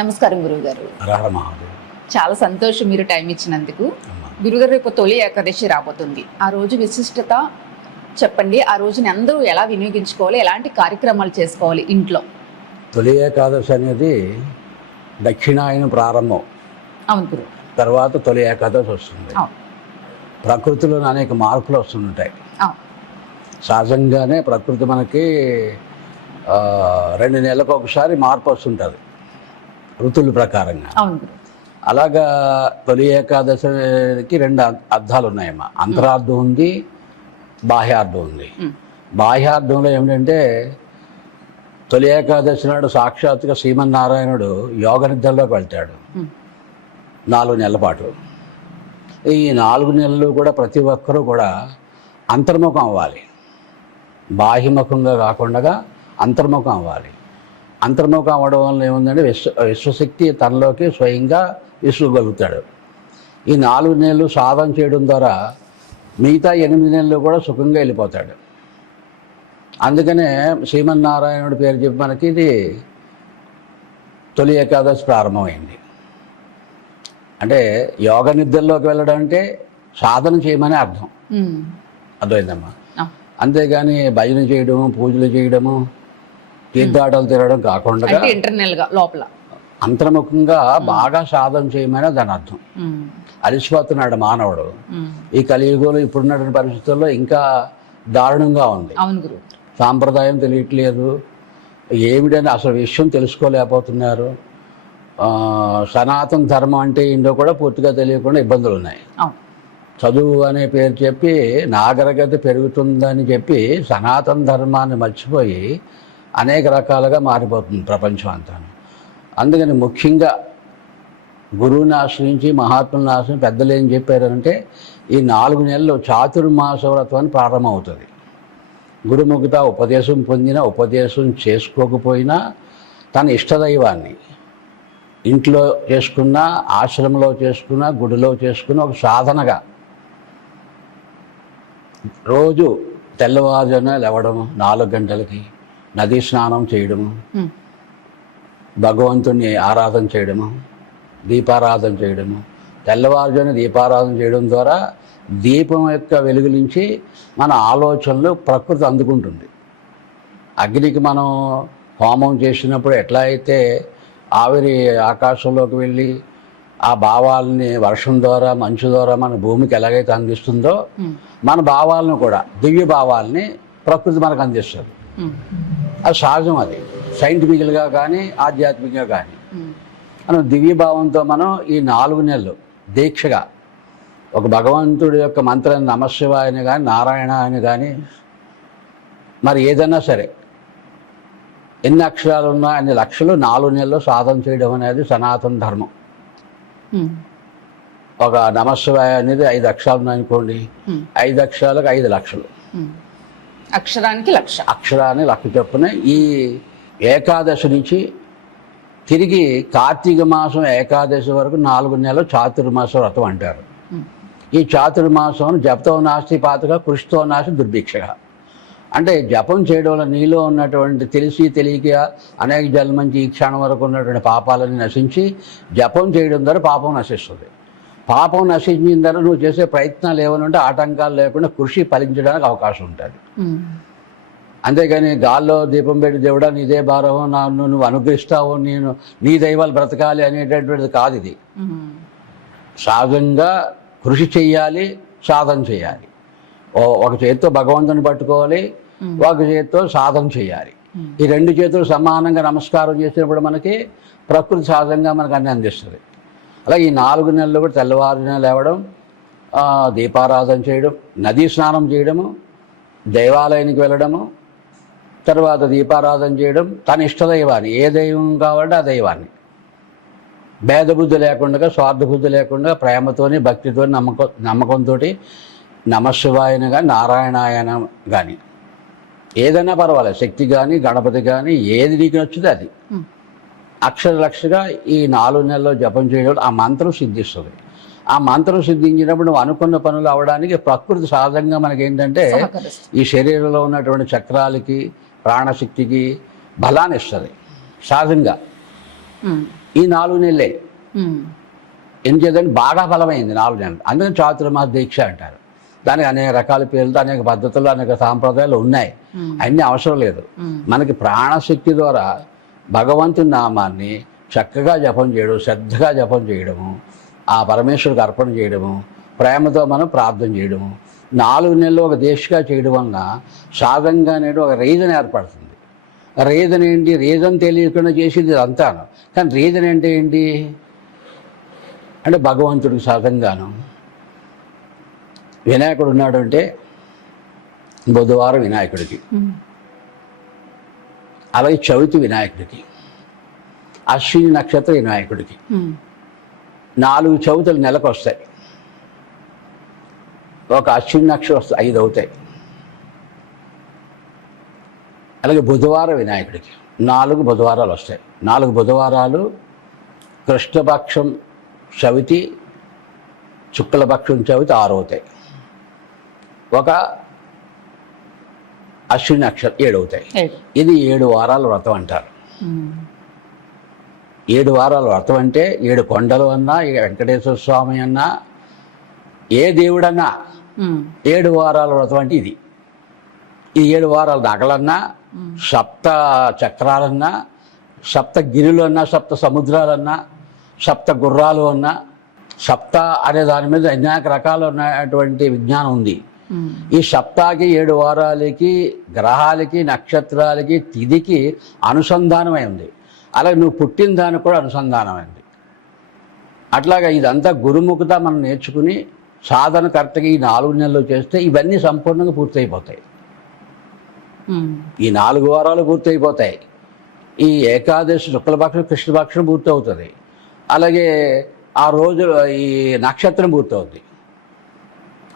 నమస్కారం గురువుగారు. మహాదేవ్. చాలా సంతోషం మీరు టైం ఇచ్చినందుకు. గురుగారు, రేపు తొలి ఏకాదశి రాబోతుంది. ఆ రోజు విశిష్టత చెప్పండి. ఆ రోజుని అందరూ ఎలా వినియోగించుకోవాలి, ఎలాంటి కార్యక్రమాలు చేసుకోవాలి ఇంట్లో? తొలి ఏకాదశి అనేది దక్షిణాయన ప్రారంభం. అవును గురు. తర్వాత తొలి ఏకాదశి వస్తుంది. ప్రకృతిలో అనేక మార్పులు వస్తుంటాయి. సహజంగానే ప్రకృతి మనకి 2 నెలలకు ఒకసారి మార్పు వస్తుంటుంది ఋతువుల ప్రకారంగా. అలాగా తొలి ఏకాదశికి 2 అర్థాలు ఉన్నాయమ్మా. అంతరార్థం ఉంది, బాహ్యార్థం ఉంది. బాహ్యార్థంలో ఏమిటంటే తొలి ఏకాదశి నాడు సాక్షాత్తుగా శ్రీమన్నారాయణుడు యోగ నిద్రలోకి వెళ్తాడు 4 నెలల పాటు. ఈ 4 నెలలు కూడా ప్రతి ఒక్కరూ కూడా అంతర్ముఖం అవ్వాలి. బాహ్యముఖంగా కాకుండా అంతర్ముఖం అవ్వాలి. అంతర్ముఖం అవ్వడం వల్ల ఏముందంటే విశ్వశక్తి తనలోకి స్వయంగా విసుగలుగుతాడు. ఈ 4 నెలలు సాధన చేయడం ద్వారా మిగతా 8 నెలలు కూడా సుఖంగా వెళ్ళిపోతాడు. అందుకనే శ్రీమన్నారాయణుడి పేరు చెప్పి మనకి ఇది తొలి ఏకాదశి ప్రారంభమైంది. అంటే యోగ నిద్రలోకి వెళ్ళడం అంటే సాధన చేయమని అర్థం. అర్థమైందమ్మా. అంతేగాని భజన చేయడము, పూజలు చేయడము, తీర్థాటలు తిరగడం కాకుండా ఇంటర్నల్గా లోపల అంతర్ముఖంగా బాగా సాధన చేయమని దాని అర్థం. అలసిపోతున్నాడు మానవుడు. ఈ కలియుగంలో ఇప్పుడున్నటువంటి పరిస్థితుల్లో ఇంకా దారుణంగా ఉంది. సాంప్రదాయం తెలియట్లేదు, ఏమిటని అసలు విషయం తెలుసుకోలేకపోతున్నారు. సనాతన ధర్మం అంటే ఏంటో కూడా పూర్తిగా తెలియకుండా ఇబ్బందులు ఉన్నాయి. చదువు అనే పేరు చెప్పి నాగరికత పెరుగుతుందని చెప్పి సనాతన ధర్మాన్ని మర్చిపోయి అనేక రకాలుగా మారిపోతుంది ప్రపంచం అంతా. అందుకని ముఖ్యంగా గురువుని ఆశ్రయించి మహాత్ములను ఆశ్రయించి పెద్దలు ఏం చెప్పారంటే ఈ 4 నెలలు చాతుర్మాస వ్రతం అని ప్రారంభమవుతుంది. గురుముఖత ఉపదేశం పొందిన, ఉపదేశం చేసుకోకపోయినా తన ఇష్టదైవాన్ని ఇంట్లో చేసుకున్నా, ఆశ్రమంలో చేసుకున్నా, గుడిలో చేసుకున్న ఒక సాధనగా రోజు తెల్లవారుజామున లేవడము, 4 గంటలకి నదీ స్నానం చేయడము, భగవంతుని ఆరాధన చేయడము, దీపారాధన చేయడము. తెల్లవారుజామున దీపారాధన చేయడం ద్వారా దీపం యొక్క వెలుగు నుంచి మన ఆలోచనలు ప్రకృతి అందుకుంటుంది. అగ్నికి మనం హోమం చేసినప్పుడు ఎట్లా అయితే ఆవిరి ఆకాశంలోకి వెళ్ళి ఆ భావాలని వర్షం ద్వారా, మంచు ద్వారా మన భూమికి ఎలాగైతే అందిస్తుందో మన భావాలను కూడా, దివ్య భావాలని ప్రకృతి మనకు అందిస్తుంది. అది సహజం. అది సైంటిఫికల్గా కానీ ఆధ్యాత్మికంగా కానీ మనం దివ్య భావంతో మనం ఈ 4 నెలలు దీక్షగా ఒక భగవంతుడి యొక్క మంత్రం నమశివాయ అని కానీ, నారాయణ అని కానీ, మరి ఏదైనా సరే ఎన్ని అక్షరాలు ఉన్నా అన్ని లక్షలు 4 నెలలు సాధన చేయడం అనేది సనాతన ధర్మం. ఒక నమశివాయ అనేది 5 అక్షరాలు ఉన్నాయనుకోండి, 5 అక్షరాలకు 5 లక్షలు. అక్షరానికి లక్ష, అక్షరాన్ని లక్ష చొప్పున ఈ ఏకాదశి నుంచి తిరిగి కార్తీక మాసం ఏకాదశి వరకు 4 నెలలు చాతుర్మాస వ్రతం అంటారు. ఈ చాతుర్మాసం జపతో నాస్తి పాతగా, కృషితో నాస్తి దుర్భిక్షగా. అంటే జపం చేయడం వల్ల నీలో ఉన్నటువంటి తెలిసి తెలియక అనేక జన్మంచి ఈ క్షణం వరకు ఉన్నటువంటి పాపాలని నశించి, జపం చేయడం ద్వారా పాపం నశిస్తుంది. పాపం నశించిన ద్వారా నువ్వు చేసే ప్రయత్నాలు ఏమైనా ఉంటే ఆటంకాలు లేకుండా కృషి ఫలించడానికి అవకాశం ఉంటుంది. అంతేగాని గాల్లో దీపం పెట్టి దేవుడా నీదే భారవం, నన్ను నువ్వు అనుగ్రహిస్తావు, నేను నీ దైవాలు బ్రతకాలి అనేటటువంటిది కాదు. ఇది సహజంగా కృషి చెయ్యాలి, సాధన చేయాలి. ఒక చేతితో భగవంతుని పట్టుకోవాలి, ఒక చేతితో సాధన చేయాలి. ఈ 2 చేతులు సమానంగా నమస్కారం చేసినప్పుడు మనకి ప్రకృతి సహజంగా మనకు అన్ని అందిస్తుంది. అలాగే ఈ 4 నెలలు కూడా తెల్లవారుజామున లేవడం, దీపారాధన చేయడం, నదీ స్నానం చేయడము, దేవాలయానికి వెళ్ళడము, తర్వాత దీపారాధన చేయడం, తన ఇష్టదైవాన్ని, ఏ దైవం కావాలంటే ఆ దైవాన్ని భేదబుద్ధి లేకుండా, స్వార్థబుద్ధి లేకుండా ప్రేమతోని, భక్తితోని, నమ్మకంతో నమశివాయన కానీ, నారాయణాయన కానీ ఏదైనా పర్వాలేదు, శక్తి కానీ, గణపతి కానీ, ఏది నీకు నచ్చుతుంది అది అక్షరలక్షగా ఈ 4 నెలల్లో జపం చేయడం ఆ మంత్రం సిద్ధిస్తుంది. ఆ మంత్రం సిద్ధించినప్పుడు నువ్వు అనుకున్న పనులు అవడానికి ప్రకృతి సహజంగా మనకి ఏంటంటే ఈ శరీరంలో ఉన్నటువంటి చక్రాలకి, ప్రాణశక్తికి బలాన్ని ఇస్తుంది సహజంగా. ఈ 4 నెలలే. ఏం చేద్దంటే బాగా బలమైంది 4 నెలలు. అందుకని చాతుర్మాస దీక్ష అంటారు. దానికి అనేక రకాల పేర్లతో అనేక పద్ధతులు అనేక సాంప్రదాయాలు ఉన్నాయి. అన్నీ అవసరం లేదు. మనకి ప్రాణశక్తి ద్వారా భగవంతుని నామాన్ని చక్కగా జపం చేయడం, శ్రద్ధగా జపం చేయడము, ఆ పరమేశ్వరుడికి అర్పణ చేయడము, ప్రేమతో మనం ప్రార్థన చేయడము, 4 నెలలు ఒక దీక్షగా చేయడం వలన సాధంగా అనేది ఒక రీజన్ ఏర్పడుతుంది. రీజన్ ఏంటి? రీజన్ తెలియకుండా చేసేది అంతాను. కానీ రీజన్ అంటే ఏంటి అంటే భగవంతుడికి సాధంగాను. వినాయకుడు ఉన్నాడు అంటే బుధవారం వినాయకుడికి, అలాగే చవితి వినాయకుడికి, అశ్విని నక్షత్రం వినాయకుడికి. 4 చవితులు నెలకు వస్తాయి. ఒక అశ్విని నక్షత్రం వస్తాయి, 5 అవుతాయి. అలాగే బుధవారం వినాయకుడికి 4 బుధవారాలు వస్తాయి. 4 బుధవారాలు కృష్ణపక్షం చవితి, శుక్లపక్షం చవితి 6 అవుతాయి. ఒక అశ్విని నక్షత్రం 7 అవుతాయి. ఇది 7 వారాల వ్రతం అంటారు. 7 వారాల వ్రతం అంటే 7 కొండలు అన్నా, వెంకటేశ్వర స్వామి అన్నా, ఏ దేవుడన్నా 7 వారాల వ్రతం అంటే ఇది. ఈ 7 వారాల నగలన్నా, సప్త చక్రాలన్నా, సప్త గిరులు అన్నా, సప్త సముద్రాలన్నా, సప్త గుర్రాలు అన్నా, సప్త అనే దాని మీద అనేక రకాలు ఉన్నటువంటి విజ్ఞానం ఉంది. ఈ సప్తాకి 7 వారాలకి, గ్రహాలకి, నక్షత్రాలకి, తిథికి అనుసంధానమై ఉంది. అలాగే నువ్వు పుట్టిన దానికి కూడా అనుసంధానమైంది. అట్లాగా ఇదంతా గురుముఖత మనం నేర్చుకుని సాధన కరెక్ట్గా ఈ 4 నెలలు చేస్తే ఇవన్నీ సంపూర్ణంగా పూర్తయిపోతాయి. ఈ 4 వారాలు పూర్తయిపోతాయి. ఈ ఏకాదశి శుక్లపక్షం కృష్ణపక్షం పూర్తవుతుంది. అలాగే ఆ రోజు ఈ నక్షత్రం పూర్తవుతుంది.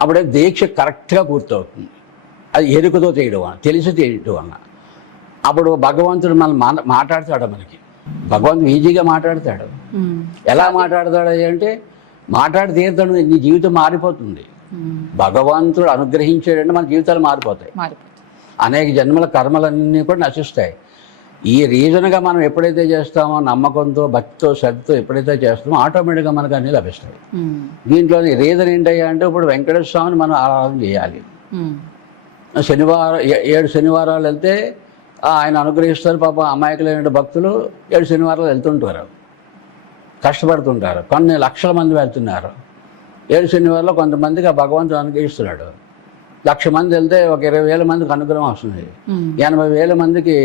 అప్పుడే దీక్ష కరెక్ట్గా పూర్తవుతుంది. అది ఎరుకతో చేయడం అన్న, తెలిసి చేయడం అన్న. అప్పుడు భగవంతుడు మనం మాట్లాడతాడు. మనకి భగవంతుడు ఈజీగా మాట్లాడతాడు. ఎలా మాట్లాడతాడు అంటే మాట్లాడి తీరుతాడు. నీ జీవితం మారిపోతుంది. భగవంతుడు అనుగ్రహించాడంటే మన జీవితాలు మారిపోతాయి. అనేక జన్మల కర్మలన్నీ కూడా నశిస్తాయి. ఈ రీజన్గా మనం ఎప్పుడైతే చేస్తామో, నమ్మకంతో, భక్తితో, శ్రద్ధతో ఎప్పుడైతే చేస్తామో ఆటోమేటిక్గా మనకు అన్నీ లభిస్తాయి. దీంట్లోని రీజన్ ఏంటయ్యా అంటే ఇప్పుడు వెంకటేశ్వర స్వామిని మనం ఆరాధన చేయాలి. శనివారం 7 శనివారాలు వెళ్తే ఆయన అనుగ్రహిస్తారు. పాప అమాయకులైన భక్తులు 7 శనివారాలు వెళ్తుంటారు, కష్టపడుతుంటారు. కొన్ని లక్షల మంది వెళ్తున్నారు. 7 శనివారాల్లో కొంతమందికి ఆ భగవంతుడు అనుగ్రహిస్తున్నాడు. 1,00,000 మంది వెళ్తే ఒక 20,000 మందికి అనుగ్రహం వస్తుంది. 80,000 మందికి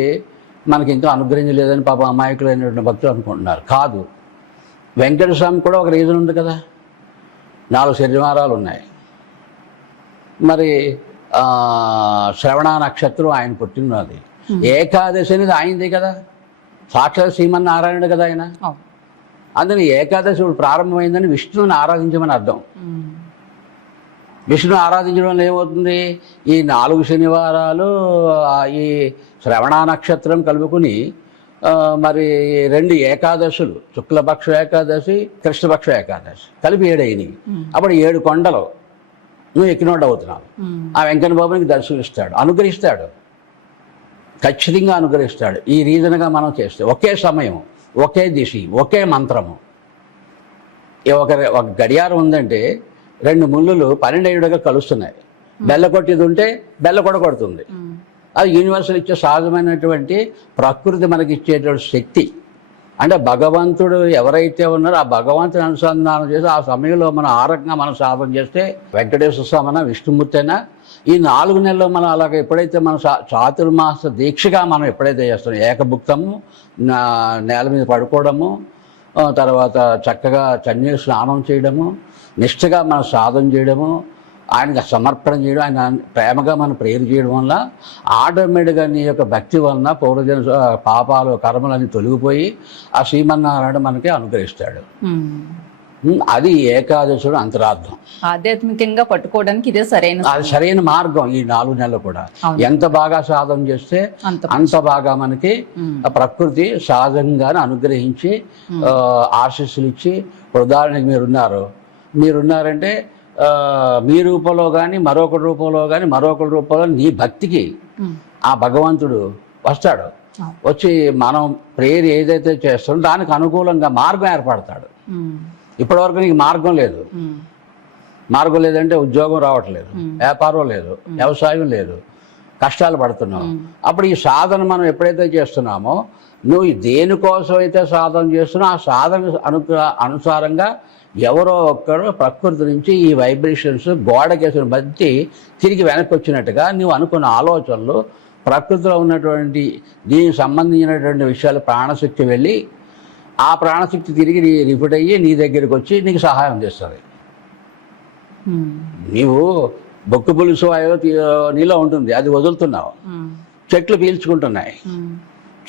మనకి ఇంకా అనుగ్రహించలేదని పాప అమాయకులైనటువంటి భక్తులు అనుకుంటున్నారు. కాదు, వెంకటేశ్వర స్వామి కూడా ఒక రీజన్ ఉంది కదా. 4 శనివారాలు ఉన్నాయి. మరి శ్రవణ నక్షత్రం ఆయన పుట్టినది. ఏకాదశి అనేది ఆయనది కదా, సాక్షాత్ శ్రీమన్నారాయణుడు కదా ఆయన. అందుకని ఏకాదశి ప్రారంభమైందని విష్ణువుని ఆరాధించమని అర్థం. విష్ణుని ఆరాధించడం వల్ల ఏమవుతుంది? ఈ 4 శనివారాలు ఈ శ్రవణ నక్షత్రం కలుపుకుని మరి 2 ఏకాదశులు, శుక్లపక్ష ఏకాదశి, కృష్ణపక్ష ఏకాదశి కలిపి 7 అయినాయి. అప్పుడు 7 కొండలు నువ్వు ఎక్కినోడు అవుతున్నావు. ఆ వెంకన్న బాబునికి దర్శనమిస్తాడు, అనుగ్రహిస్తాడు, ఖచ్చితంగా అనుగ్రహిస్తాడు. ఈ రీజన్గా మనం చేస్తే ఒకే సమయం, ఒకే దిశ, ఒకే మంత్రము. ఒక గడియారం ఉందంటే 2 ముళ్ళులు 12 కలుస్తున్నాయి. బెల్ల కొట్టేది ఉంటే బెల్ల కూడా కొడుతుంది. అది యూనివర్సల్ ఇచ్చే సహజమైనటువంటి ప్రకృతి మనకి ఇచ్చేటువంటి శక్తి. అంటే భగవంతుడు ఎవరైతే ఉన్నారో ఆ భగవంతుని అనుసంధానం చేసి ఆ సమయంలో మనం ఆ రకంగా మనం సాధన చేస్తే వెంకటేశ్వర స్వామి, విష్ణుమూర్తి అయినా ఈ 4 నెలల్లో మనం అలాగే ఎప్పుడైతే మనం చాతుర్మాస దీక్షగా మనం ఎప్పుడైతే చేస్తామో, ఏకభుక్తము, నేల మీద పడుకోవడము, తర్వాత చక్కగా చన్నీరు స్నానం చేయడము, నిష్ఠగా మనం సాధన చేయడము, ఆయనకు సమర్పణ చేయడం, ఆయన ప్రేమగా మనం ప్రేయర్ చేయడం వల్ల ఆటోమేటిక్గా నీ యొక్క భక్తి వలన పూర్వజన పాపాలు, కర్మలన్నీ తొలగిపోయి ఆ శ్రీమన్నారాయణ మనకి అనుగ్రహిస్తాడు. అది ఏకాదశుడు అంతరార్థం. ఆధ్యాత్మికంగా పట్టుకోవడానికి ఇదే సరైన, అది సరైన మార్గం. ఈ 4 నెలలు కూడా ఎంత బాగా సాధన చేస్తే అంత బాగా మనకి ప్రకృతి సహజంగానే అనుగ్రహించి ఆశీస్సులు ఇచ్చి, ఉదాహరణకి మీరున్నారంటే మీ రూపంలో కానీ మరొక రూపంలో కానీ మరొక రూపంలో నీ భక్తికి ఆ భగవంతుడు వస్తాడు. వచ్చి మనం ప్రేయర్ ఏదైతే చేస్తామో దానికి అనుకూలంగా మార్గం ఏర్పడతాడు. ఇప్పటివరకు నీకు మార్గం లేదు, మార్గం లేదంటే ఉద్యోగం రావట్లేదు, వ్యాపారం లేదు, వ్యవసాయం లేదు, కష్టాలు పడుతున్నావు. అప్పుడు ఈ సాధన మనం ఎప్పుడైతే చేస్తున్నామో, నువ్వు దేనికోసం అయితే సాధన చేస్తున్నావు ఆ సాధన అనుసారంగా ఎవరో ఒక్కరు ప్రకృతి నుంచి ఈ వైబ్రేషన్స్ గోడకేసిన బట్టి తిరిగి వెనక్కి వచ్చినట్టుగా నువ్వు అనుకున్న ఆలోచనలు, ప్రకృతిలో ఉన్నటువంటి దీనికి సంబంధించినటువంటి విషయాలు ప్రాణశక్తి వెళ్ళి ఆ ప్రాణశక్తి తిరిగి రిపీట్ అయ్యి నీ దగ్గరికి వచ్చి నీకు సహాయం చేస్తుంది. నీవు బొక్కు పులుసు వాయువు నీలో ఉంటుంది, అది వదులుతున్నావు. చెట్లు పీల్చుకుంటున్నాయి,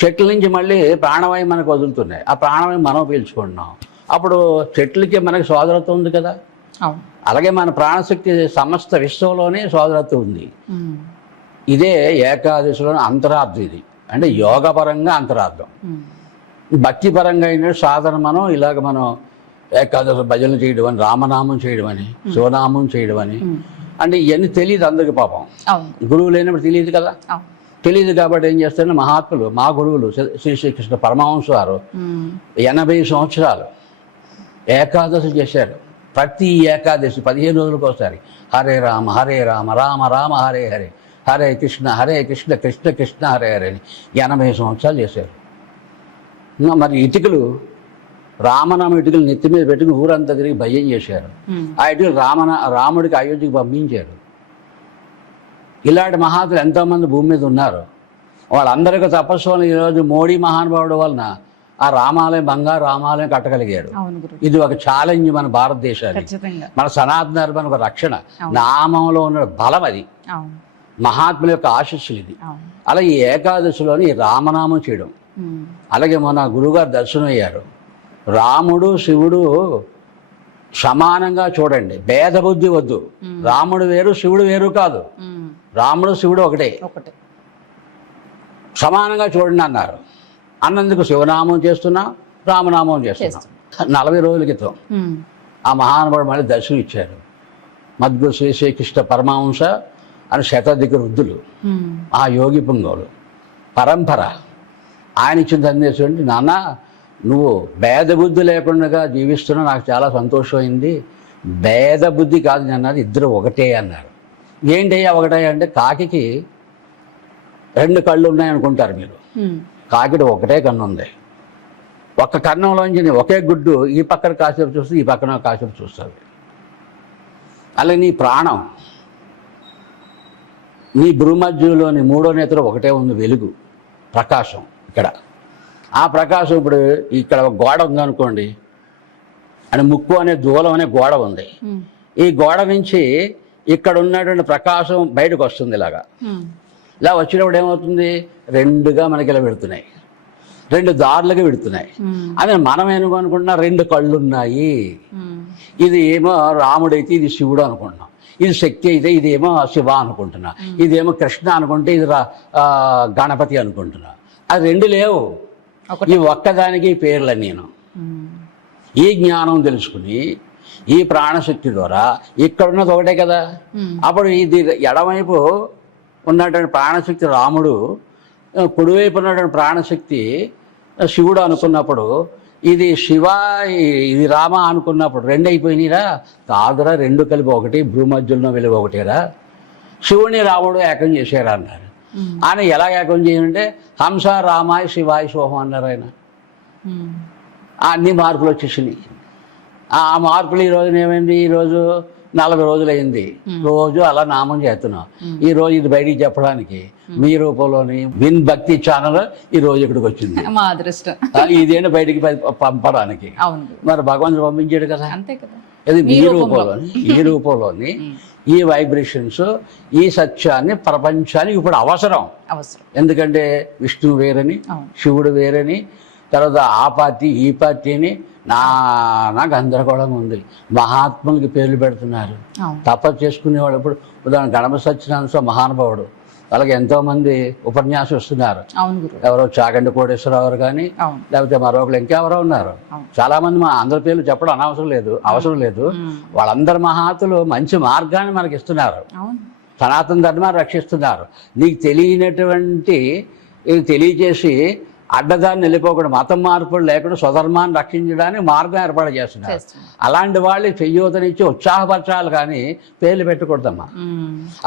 చెట్ల నుంచి మళ్ళీ ప్రాణవాయువు మనకు వదులుతున్నాయి, ఆ ప్రాణవాయువు మనం పీల్చుకుంటున్నాం. అప్పుడు చెట్లకి మనకి సోదరత్వం ఉంది కదా. అలాగే మన ప్రాణశక్తి సమస్త విశ్వంలోనే సోదరత్వం ఉంది. ఇదే ఏకాదశిలోని అంతరార్థం. ఇది అంటే యోగపరంగా అంతరార్థం. భక్తిపరంగా అయిన సాధన మనం ఇలాగ మనం ఏకాదశి భజనలు చేయడం అని, రామనామం చేయడం అని, శివనామం చేయడం అని, అంటే ఇవన్నీ తెలియదు అందరికి. పాపం గురువు లేనప్పుడు తెలియదు కదా. తెలియదు కాబట్టి ఏం చేస్తారంటే మహాత్ములు, మా గురువులు శ్రీ శ్రీకృష్ణ పరమహంస వారు 80 సంవత్సరాలు ఏకాదశి చేశారు. ప్రతి ఏకాదశి 15 రోజులకు ఒకసారి హరే రామ హరే రామ రామ రామ హరే హరే, హరే కృష్ణ కృష్ణ కృష్ణ హరే హరే అని 80 సంవత్సరాలు చేశారు. మరి ఇటుకలు, రామనామ ఇటుకలు నెత్తి మీద పెట్టుకుని ఊరంతా తిరిగి భయం చేశారు. ఆ ఇటుకలు రాముడికి అయోధ్యకి పంపించారు. ఇలాంటి మహాత్ములు ఎంతోమంది భూమి మీద ఉన్నారు. వాళ్ళందరికీ తపస్సు వల్ల ఈరోజు మోడీ మహానుభావుడు వలన ఆ రామాలయం, బంగారు రామాలయం కట్టగలిగారు. ఇది ఒక ఛాలెంజ్ మన భారతదేశానికి, మన సనాతన ధర్మానికి ఒక రక్షణ. నామంలో ఉన్న బలం అది, మహాత్ముల యొక్క ఆశీస్సులు ఇది. అలా ఈ ఏకాదశిలోని రామనామం చేయడం. అలాగే మన గురువుగారు దర్శనం అయ్యారు. రాముడు శివుడు సమానంగా చూడండి, భేద బుద్ధి వద్దు. రాముడు వేరు శివుడు వేరు కాదు, రాముడు శివుడు ఒకటే, సమానంగా చూడండి అన్నారు. అన్నందుకు శివనామం చేస్తున్నా, రామనామం చేస్తున్నా. 40 రోజుల క్రితం ఆ మహానుభావుడు మళ్ళీ దర్శనం ఇచ్చారు. మద్గురు శ్రీ శ్రీకృష్ణ పరమహంస అని శతాధిక వృద్ధులు, ఆ యోగి పుంగవులు పరంపర. ఆయన ఇచ్చిన సందేశం ఏంటి? నాన్న, నువ్వు భేద బుద్ధి లేకుండా జీవిస్తున్నా నాకు చాలా సంతోషమైంది. భేద బుద్ధి కాదు అన్నది, ఇద్దరు ఒకటే అన్నారు. ఏంటయ్యా ఒకటే అంటే, కాకి 2 కళ్ళు ఉన్నాయనుకుంటారు మీరు. కాకికి ఒకటే కన్ను ఉంది. ఒక్క కన్నంలోంచి ఒకే గుడ్డు ఈ పక్కన కాసేపు చూస్తుంది, ఈ పక్కన కాసేపు చూస్తుంది. అలాగే నీ ప్రాణం, నీ భ్రూమధ్యంలోని 3వ నేత్రం ఒకటే ఉంది, వెలుగు ప్రకాశం. ఇక్కడ ఆ ప్రకాశం, ఇప్పుడు ఇక్కడ ఒక గోడ ఉందనుకోండి, అని ముక్కు అనే దూలం అనే గోడ ఉంది. ఈ గోడ నుంచి ఇక్కడ ఉన్నటువంటి ప్రకాశం బయటకు వస్తుంది. ఇలా వచ్చినప్పుడు ఏమవుతుంది? 2గా మనకి ఇలా పెడుతున్నాయి, 2 దారులుగా పెడుతున్నాయి. అని మనం ఏమనుకుంటున్నా, 2 కళ్ళు ఉన్నాయి. ఇది ఏమో రాముడైతే ఇది శివుడు అనుకుంటున్నాం, ఇది శక్తి అయితే ఇదేమో శివ అనుకుంటున్నా, ఇదేమో కృష్ణ అనుకుంటే ఇది గణపతి అనుకుంటున్నా. అది 2 లేవు, ఈ ఒక్కదానికి పేర్లు. నేను ఈ జ్ఞానం తెలుసుకుని ఈ ప్రాణశక్తి ద్వారా ఇక్కడ ఉన్నది ఒకటే కదా. అప్పుడు ఇది ఎడమవైపు ఉన్నటువంటి ప్రాణశక్తి రాముడు, కుడివైపు ఉన్నటువంటి ప్రాణశక్తి శివుడు అనుకున్నప్పుడు, ఇది శివ ఇది రామ అనుకున్నప్పుడు 2 అయిపోయినాయిరా. కాదురా, 2 కలిపి ఒకటి, భూమధ్యంలో వెళ్ళి ఒకటేరా. శివుని రాముడు ఏకం చేశారా అన్నారు. ఆయన ఎలా ఏకం చేయాలంటే హంస రామాయ శివాయ శోభం అన్నారు ఆయన. అన్ని మార్పులు వచ్చేసినాయి. ఆ మార్పులు ఈ రోజున ఏమైంది? ఈరోజు 40 రోజులు అయింది, రోజు అలా నామం చేస్తున్నాం. ఈ రోజు ఇది బయటికి చెప్పడానికి మీ రూపంలోని విన్ భక్తి ఛానల్ ఈ రోజు ఇక్కడికి వచ్చింది. మా అదృష్టం ఇదేనా బయటికి పంపడానికి. మరి భగవంతుడు పంపించాడు కదా. ఇది ఈ రూపంలోని ఈ వైబ్రేషన్స్, ఈ సత్యాన్ని ప్రపంచానికి ఇప్పుడు అవసరం. ఎందుకంటే విష్ణువు వేరని, శివుడు వేరని, తర్వాత ఆ పార్టీ ఈ పార్టీ అని నా గందరగోళంగా ఉంది. మహాత్ములకి పేర్లు పెడుతున్నారు, తపస్సు చేసుకునేవాడు. ఇప్పుడు ఉదాహరణ గణపతి సత్యనారాయణ మహానుభావుడు, అలాగే ఎంతోమంది ఉపన్యాసం ఇస్తున్నారు. ఎవరో చాగంటి కోటేశ్వరరావు కానీ, లేకపోతే మరొకరు ఇంకెవరో ఉన్నారు. చాలామంది మా అందరి పేర్లు చెప్పడం అవసరం లేదు. వాళ్ళందరి మహాత్ములు మంచి మార్గాన్ని మనకి ఇస్తున్నారు, సనాతన ధర్మాన్ని రక్షిస్తున్నారు. నీకు తెలియనటువంటి ఇది తెలియజేసి అడ్డదాన్ని వెళ్ళిపోకుండా మతం మార్పులు లేకుండా స్వధర్మాన్ని రక్షించడానికి మార్గం ఏర్పాటు చేస్తున్నారు. అలాంటి వాళ్ళు చెయ్యూతనిచ్చి ఉత్సాహపరచాలి కానీ పేర్లు పెట్టకూడదమ్మా.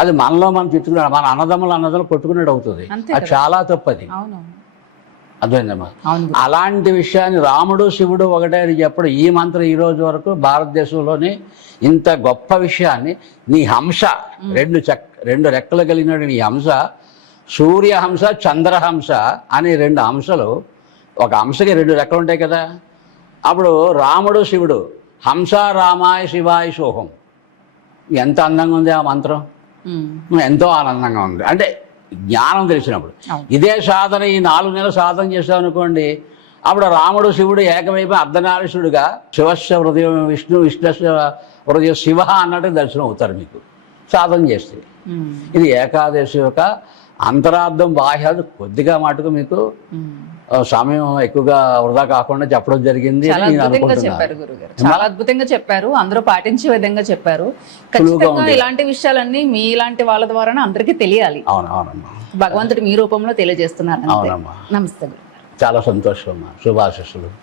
అది మనలో మనం తిట్టుకున్నాడు, మన అన్నదమ్ములు కొట్టుకున్నట్టు అవుతుంది. అది చాలా తప్పది. అర్థమైందమ్మా. అలాంటి విషయాన్ని రాముడు శివుడు ఒకటే అని చెప్పడం ఈ మంత్రం ఈ రోజు వరకు భారతదేశంలోని ఇంత గొప్ప విషయాన్ని నీ హంస రెండు రెక్కలు కలిగిన నీ హంస సూర్యహంస చంద్రహంస అనే రెండు హంసలు, ఒక హంసకి రెండు రెక్కలు ఉంటాయి కదా. అప్పుడు రాముడు శివుడు హంస రామాయ శివాయ సోహం. ఎంత అందంగా ఉంది ఆ మంత్రం, ఎంతో ఆనందంగా ఉంది. అంటే జ్ఞానం తెలిసినప్పుడు ఇదే సాధన ఈ 4 నెలలు సాధన చేస్తాం అనుకోండి, అప్పుడు రాముడు శివుడు ఏకమైపు అర్ధనారీశ్వరుడుగా శివస్య హృదయం విష్ణు విష్ణుస్య హృదయం శివ అన్నట్టు దర్శనం అవుతారు మీకు సాధన చేస్తే. ఇది ఏకాదశి యొక్క అంతరార్థం, బాహ్యాలు కొద్దిగా మటుకు మీకు సమయం ఎక్కువగా వృధా కాకుండా చెప్పడం జరిగింది. చాలా అద్భుతంగా చెప్పారు గురుగారు, చాలా అద్భుతంగా చెప్పారు. అందరూ పాటించే విధంగా చెప్పారు. ఖచ్చితంగా ఇలాంటి విషయాలన్నీ మీ ఇలాంటి వాళ్ళ ద్వారానే అందరికీ తెలియాలి. అవునమ్మా, భగవంతుడు మీ రూపంలో తెలియజేస్తున్నారు. అవునమ్మా, నమస్తే. చాలా సంతోషం అమ్మా, శుభాశిస్సులు.